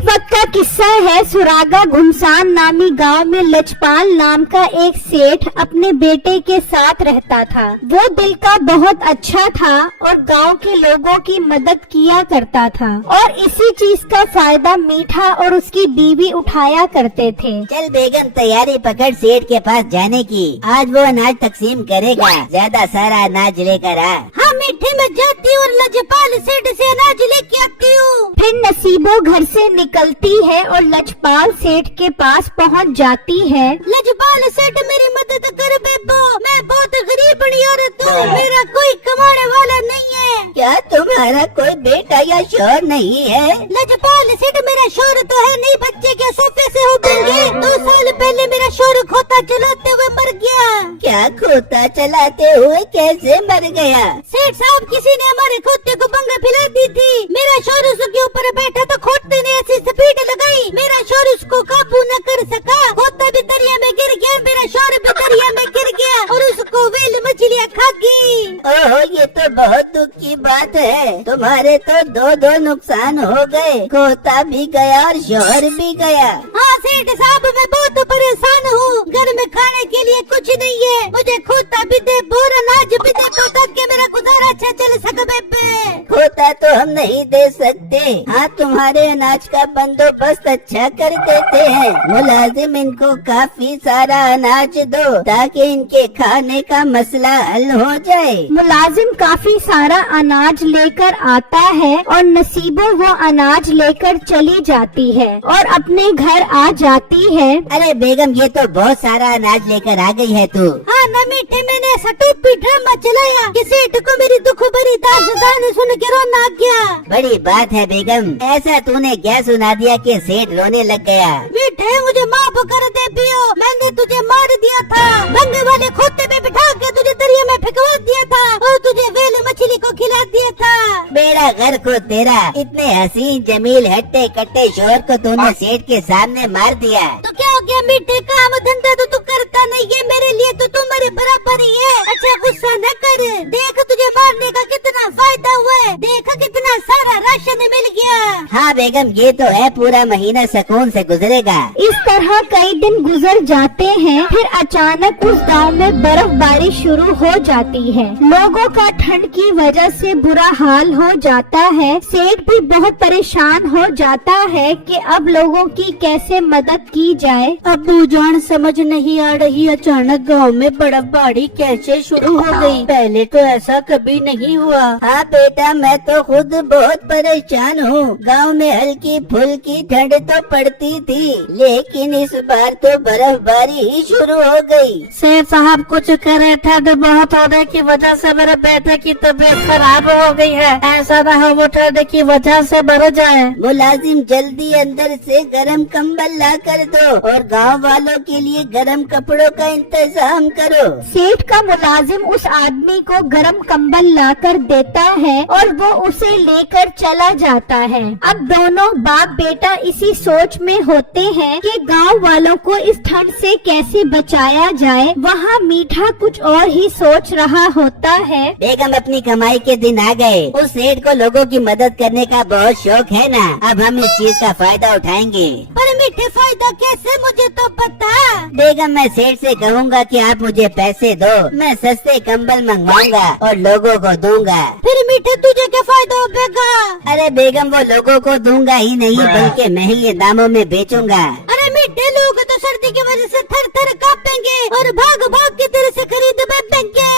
एक वक्त का किस्सा है। सुरागा घुमसान नामी गांव में लजपाल नाम का एक सेठ अपने बेटे के साथ रहता था। वो दिल का बहुत अच्छा था और गांव के लोगों की मदद किया करता था और इसी चीज का फायदा मीठा और उसकी बीवी उठाया करते थे। चल बेगम, तैयारी पकड़ सेठ के पास जाने की। आज वो अनाज तकसीम करेगा, ज्यादा सारा अनाज लेकर आ। हाँ मीठे में जाती हूँ और लजपाल सेठ से अनाज लेके आती हूँ। फिर नसीबो घर से निकलती है और लजपाल सेठ के पास पहुंच जाती है। लजपाल सेठ मेरी मदद कर बेबो, मैं बहुत गरीब औरत हूँ, मेरा कोई कमाने वाला नहीं है। क्या तुम्हारा कोई बेटा या शौहर नहीं है? लजपाल सेठ मेरा शौहर तो है नहीं, बच्चे के सोफे से उठेंगे। 2 साल पहले मेरा शौहर खोता चलाते हुए मर गया। क्या खोता चलाते हुए कैसे मर गया? सेठ साहब, किसी ने हमारे खोते को बंगा फैला दी थी। मेरा शौहर उसके ऊपर बैठा तो खोते ने ऐसी स्पीड लगाई, मेरा शौहर उसको काबू न कर सका। खोता भी दरिया में गिर गया, मेरा शौहर भी दरिया में गिर गया और उसको व्हेल मछलियाँ खा गई। ओह, ये तो बहुत दुख की बात है। तुम्हारे तो दो नुकसान हो गए, खोता भी गया और शौहर भी गया। हाँ सेठ साहब, मैं बहुत परेशान हूँ। घर में खाने के लिए कुछ नहीं है, मुझे खोता भी दे, बोर अनाज भी दे, ताकि मेरा गुजारा अच्छा चल सके। बेबे खोता तो हम नहीं दे सकते। हाँ, तुम्हारे अनाज का बंदोबस्त अच्छा कर देते हैं। मुलाजिम इनको काफी सारा अनाज दो ताकि इनके खाने का मसला हल हो जाए। मुलाजिम काफी सारा अनाज लेकर आता है और नसीबो वो अनाज लेकर चली जाती है और अपने घर आ जाती है। अरे बेगम, ये तो बहुत सारा अनाज लेकर आ गई है तू। हाँ न मीठे, मैंने सटूपी ड्रामा चलाया कि सेठ को मेरी दुख भरी दास्तान सुन के रोना आ गया। बड़ी बात है बेगम, ऐसा तूने क्या सुना दिया कि सेठ रोने लग गया? मीठे मुझे माफ कर दे पियो, मैंने तुझे मार दिया था, भंगे वाले खोते में बिठा के तुझे दरिया में फेंकवा दिया था और तुझे व्हेल मछली को खिला दिया था। मेरा घर को तेरा इतने हसीन जमील हट्टे कट्टे शोहर को तूने सेठ के सामने मार दिया। तो क्या हो गया मीठे, काम धंधा तो तू करता नहीं है, मेरे लिए तो तुम्हारे बराबर ही है। अच्छा गुस्सा न कर, देख तुझे मारने का कितना फायदा हुआ है, देख कितना सारा राशन मिल गया। हाँ बेगम, ये तो है, पूरा महीना सुकून से गुजरेगा। इस तरह कई दिन गुजर जाते हैं। फिर अचानक उस गांव में बर्फबारी शुरू हो जाती है। लोगों का ठंड की वजह से बुरा हाल हो जाता है। सेठ भी बहुत परेशान हो जाता है कि अब लोगों की कैसे मदद की जाए। अब्बू जान, समझ नहीं आ रही, अचानक गांव में बर्फबारी कैसे शुरू हो गई? पहले तो ऐसा कभी नहीं हुआ। हाँ बेटा, मैं तो खुद बहुत परेशान हूँ। गांव में हल्की फुल्की ठंड तो पड़ती थी, लेकिन इस बार तो बर्फबारी ही शुरू हो गई। सेठ साहब, कुछ करे ठंड बहुत होने की वजह से मेरे बेटे की तबीयत खराब हो गई है। ऐसा न हो वो ठंड की वजह से मर जाए। मुलाजिम, जल्दी अंदर से गरम कंबल ला कर दो और गांव वालों के लिए गरम कपड़ों का इंतजाम करो। सेठ का मुलाजिम उस आदमी को गरम कंबल लाकर देता है और वो उसे लेकर चला जाता है। अब दोनों बाप बेटा इसी सोच में होते हैं कि गांव वालों को इस ठंड से कैसे बचाया जाए। वहाँ मीठा कुछ और ही सोच रहा होता है। बेगम, अपनी कमाई के दिन आ गए। उस सेठ को लोगों की मदद करने का बहुत शौक है ना, अब हम इस चीज का फायदा उठाएंगे। पर मीठे, फायदा कैसे, मुझे तो पता। बेगम, मैं सेठ से कहूँगा कि आप मुझे पैसे दो, मैं सस्ते कंबल मंगवाऊंगा और लोगों को दूंगा। फिर मीठे, तुझे क्या फायदा होगा? अरे बेगम, वो लोगों को दूंगा ही नहीं बल्कि मैं ही ये दामों में बेचूंगा। अरे मीठे, लोग तो सर्दी की वजह से थर थर कांपेंगे और भाग भाग के तेरे से खरीद बेचेंगे।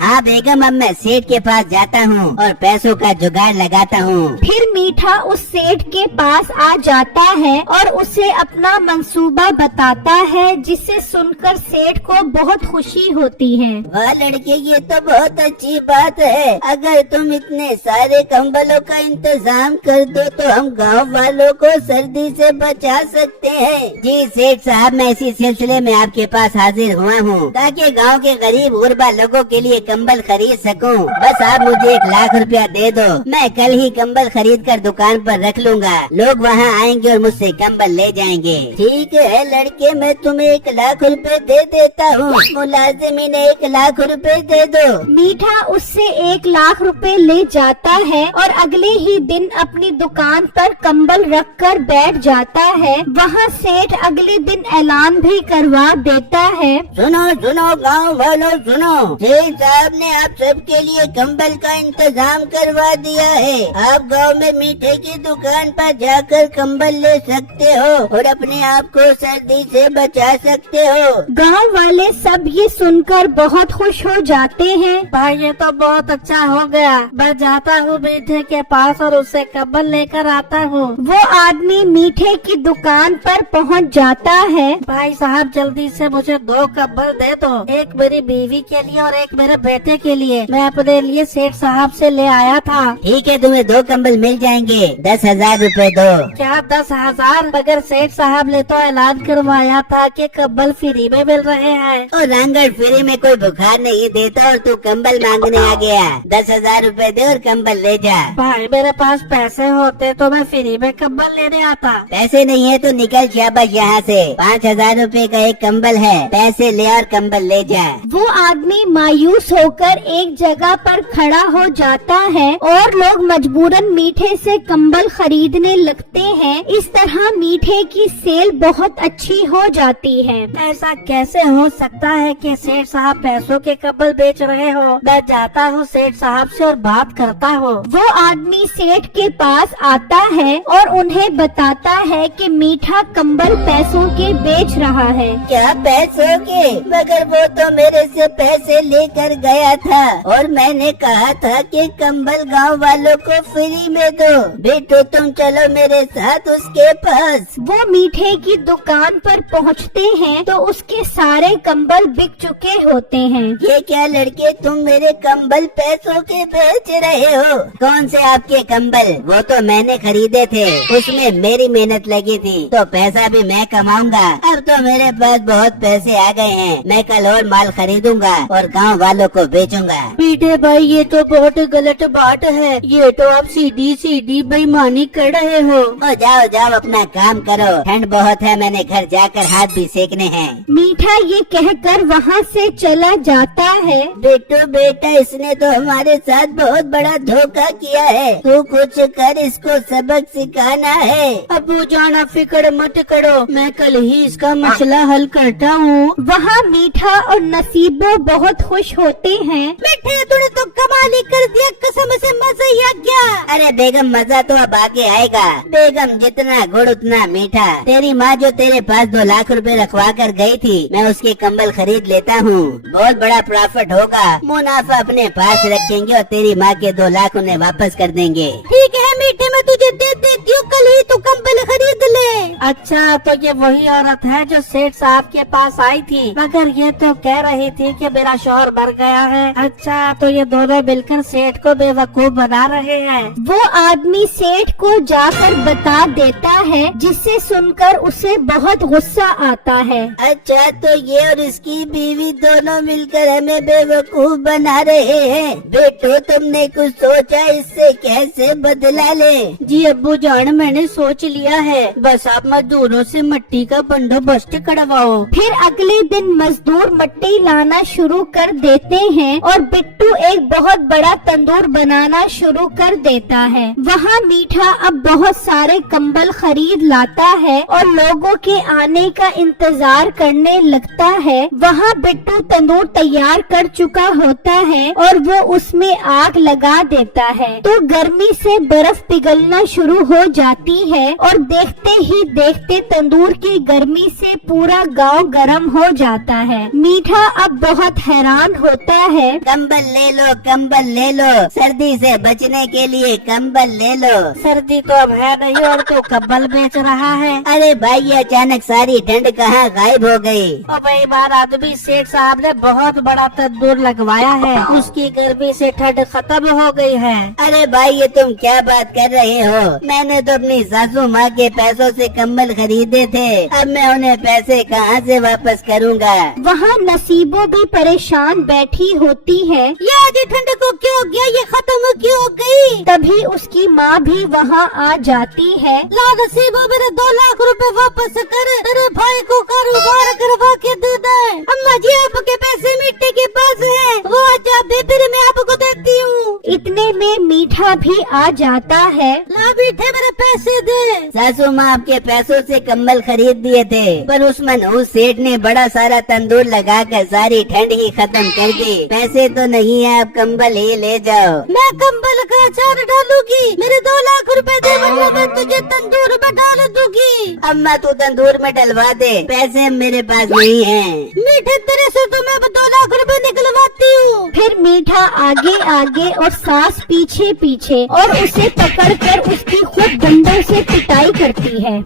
हाँ बेगम, अब मैं सेठ के पास जाता हूँ और पैसों का जुगाड़ लगाता हूँ। फिर मीठा उस सेठ के पास आ जाता है और उसे अपना मंसूबा बताता है, जिसे सुनकर सेठ को बहुत खुशी होती है। वाह लड़के, ये तो बहुत अच्छी बात है। अगर तुम इतने सारे कंबलों का इंतजाम कर दो तो हम गांव वालों को सर्दी से बचा सकते हैं। जी सेठ साहब, अब मैं इसी सिलसिले में आपके पास हाजिर हुआ हूँ ताकि गांव के गरीब गुरबा लोगों के लिए कंबल खरीद सकूं। बस आप मुझे 1 लाख रुपया दे दो, मैं कल ही कंबल खरीद कर दुकान पर रख लूँगा। लोग वहाँ आएंगे और मुझसे कंबल ले जाएंगे। ठीक है लड़के, मैं तुम्हें 1 लाख रुपए दे देता हूँ। मुलाजिमी ने 1 लाख रुपए दे दो। मीठा उससे 1 लाख रुपए ले जाता है और अगले ही दिन अपनी दुकान पर कंबल रखकर बैठ जाता है। वहाँ सेठ अगले दिन ऐलान भी करवा देता है। सुनो सुनो गाँव वालों सुनो, सेठ साहब ने आप सबके लिए कंबल का इंतजाम करवा दिया है। आप गांव में मीठे की दुकान पर जाकर कंबल ले सकते हो और अपने आप को सर्दी से बचा सकते हो। गांव वाले सब ये सुनकर बहुत खुश हो जाते हैं। भाई ये तो बहुत अच्छा हो गया, मैं जाता हूँ मीठे के पास और उससे कंबल लेकर आता हूँ। वो आदमी मीठे की दुकान पर पहुंच जाता है। भाई साहब जल्दी से मुझे 2 कंबल दे दो, एक मेरी बीवी के लिए और एक मेरे बेटे के लिए। मैं अपने लिए सेठ साहब से ले आया था। ठीक है, तुम्हें 2 कंबल मिल जाएंगे। 10,000 रुपए दो। क्या 10,000? मगर सेठ साहब ने तो ऐलान करवाया था कि कंबल फ्री में मिल रहे हैं। और रांगड़ फ्री में कोई बुखार नहीं देता और तू कंबल मांगने आ गया। 10,000 रुपए दे और कंबल ले जा। भाई मेरे पास पैसे होते तो मैं फ्री में कंबल लेने आता। पैसे नहीं है तो निकल शाबाश यहाँ से। 5,000 रुपए का एक कंबल है, पैसे ले और कंबल ले जा। वो आदमी मायूस होकर एक जगह पर खड़ा हो जाता है और लोग मजबूरन मीठे से कंबल खरीदने लगते हैं। इस तरह मीठे की सेल बहुत अच्छी हो जाती है। ऐसा कैसे हो सकता है कि सेठ साहब पैसों के कंबल बेच रहे हो? मैं जाता हूँ सेठ साहब से और बात करता हूँ। वो आदमी सेठ के पास आता है और उन्हें बताता है कि मीठा कंबल पैसों के बेच रहा है। क्या पैसों के? मगर वो तो मेरे से पैसे लेकर गया था और मैंने कहा था कि कंबल गांव वालों को फ्री में दो। बेटो तुम चलो मेरे साथ उसके पास। वो मीठे की दुकान पर पहुंचते हैं तो उसके सारे कंबल बिक चुके होते हैं। ये क्या लड़के, तुम मेरे कंबल पैसों के बेच रहे हो? कौन से आपके कंबल? वो तो मैंने खरीदे थे, उसमें मेरी मेहनत लगी थी, तो पैसा भी मैं कमाऊंगा। अब तो मेरे पास बहुत पैसे आ गए हैं, मैं कल और माल खरीदूंगा और गांव वालों को बेचूंगा। मीठे भाई ये तो बहुत गलत बात है, ये तो आप सीधी बेईमानी कर रहे हो। जाओ जाओ अपना काम करो, ठंड बहुत है, मैंने घर जाकर हाथ भी सेकने हैं। मीठा ये कहकर वहाँ से चला जाता है। बेटो बेटा, इसने तो हमारे साथ बहुत बड़ा धोखा किया है, तू कुछ कर, इसको सबक सिखाना है। अबू जाना फिक्र मत करो, मैं कल ही इसका मसला हल करता हूँ। वहाँ मीठा और नसीबो बहुत खुश होते हैं। मीठे तूने तो कमाल ही कर दिया, कसम से मजा ही आ गया। अरे बेगम, मजा तो अब आगे आएगा। बेगम, जितना गुड़ उतना मीठा। तेरी माँ जो तेरे पास 2 लाख रुपए रखवा कर गई थी, मैं उसके कंबल खरीद लेता हूँ, बहुत बड़ा प्रॉफिट होगा। मुनाफा अपने पास रखेंगे और तेरी माँ के 2 लाख उन्हें वापस कर देंगे। ठीक है मीठे, मैं तुझे दे देती हूँ, कल ही तू कंबल खरीद ले। अच्छा तो ये वही औरत है जो सेठ साहब के पास आई थी, मगर ये तो कह रही थी कि मेरा शौहर मर गया है। अच्छा तो ये दोनों मिलकर सेठ को बेवकूफ बना रहे हैं। वो आदमी सेठ को जाकर बता देता है, जिससे सुनकर उसे बहुत गुस्सा आता है। अच्छा तो ये और इसकी बीवी दोनों मिलकर हमें बेवकूफ बना रहे हैं। बेटो तुमने कुछ सोचा इससे कैसे बदला ले? जी अब्बू जान, मैंने सोच लिया है, बस आप मजदूरों से मिट्टी का बंदोबस्त करवाओ। फिर अगले दिन मजदूर मिट्टी लाना शुरू कर देते हैं और बिट्टू एक बहुत बड़ा तंदूर बनाना शुरू कर देता है। वहाँ मीठा अब बहुत सारे कंबल खरीद लाता है और लोगों के आने का इंतजार करने लगता है। वहाँ बिट्टू तंदूर तैयार कर चुका होता है और वो उसमें आग लगा देता है, तो गर्मी से बर्फ पिघलना शुरू हो जाती है और देखते ही देखते तंदूर की गर्मी से पूरा गांव गर्म हो जाता है। मीठा अब बहुत हैरान होता है। कंबल ले लो, कंबल ले लो, सर्दी से बचने के लिए कंबल ले लो। सर्दी तो अब है नहीं और तो कंबल बेच रहा है। अरे भाई, अचानक सारी ठंड कहाँ गायब हो गई? और बेईमान आदमी सेठ साहब ने बहुत बड़ा तंदूर लगवाया है, उसकी गर्मी से ठंड खत्म हो गई है। अरे भाई, ये तुम क्या बात कर रहे हो? मैंने तो अपनी सासू माँ के पैसों से कंबल कंबल खरीदे थे, अब मैं उन्हें पैसे कहाँ से वापस करूँगा। वहाँ नसीबो भी परेशान बैठी होती है। ये आज ठंड को क्यों हो गया, ये खत्म क्यों हो गई। तभी उसकी माँ भी वहाँ आ जाती है। ला नसीबो मेरे 2 लाख रुपए वापस कर, तेरे भाई को कारोबार करवा के दे दे। अम्मा जी आपके पैसे मिट्टी के पास है, वो आज आप दे, फिर मैं आपको देती हूँ। इतने में मीठा भी आ जाता है। ला मीठे मेरे पैसे दे। सासू माँ आपके पैसों से कंबल खरीद दिए थे, पर उस मनहूस सेठ ने बड़ा सारा तंदूर लगाकर सारी ठंड ही खत्म कर दी। पैसे तो नहीं है, अब कंबल ही ले जाओ। मैं कंबल का अचार डालूंगी, मेरे 2 लाख रुपए दे, वरना मैं तुझे तंदूर में डाल दूंगी। अम्मा तू तंदूर में डलवा दे, पैसे मेरे पास नहीं हैं। मीठे तेरे से तो मैं 2 लाख रुपए निकलवाती हूँ। फिर मीठा आगे आगे और सास पीछे पीछे और उसे पकड़कर उसकी खूब डंडों से पिटाई करती है।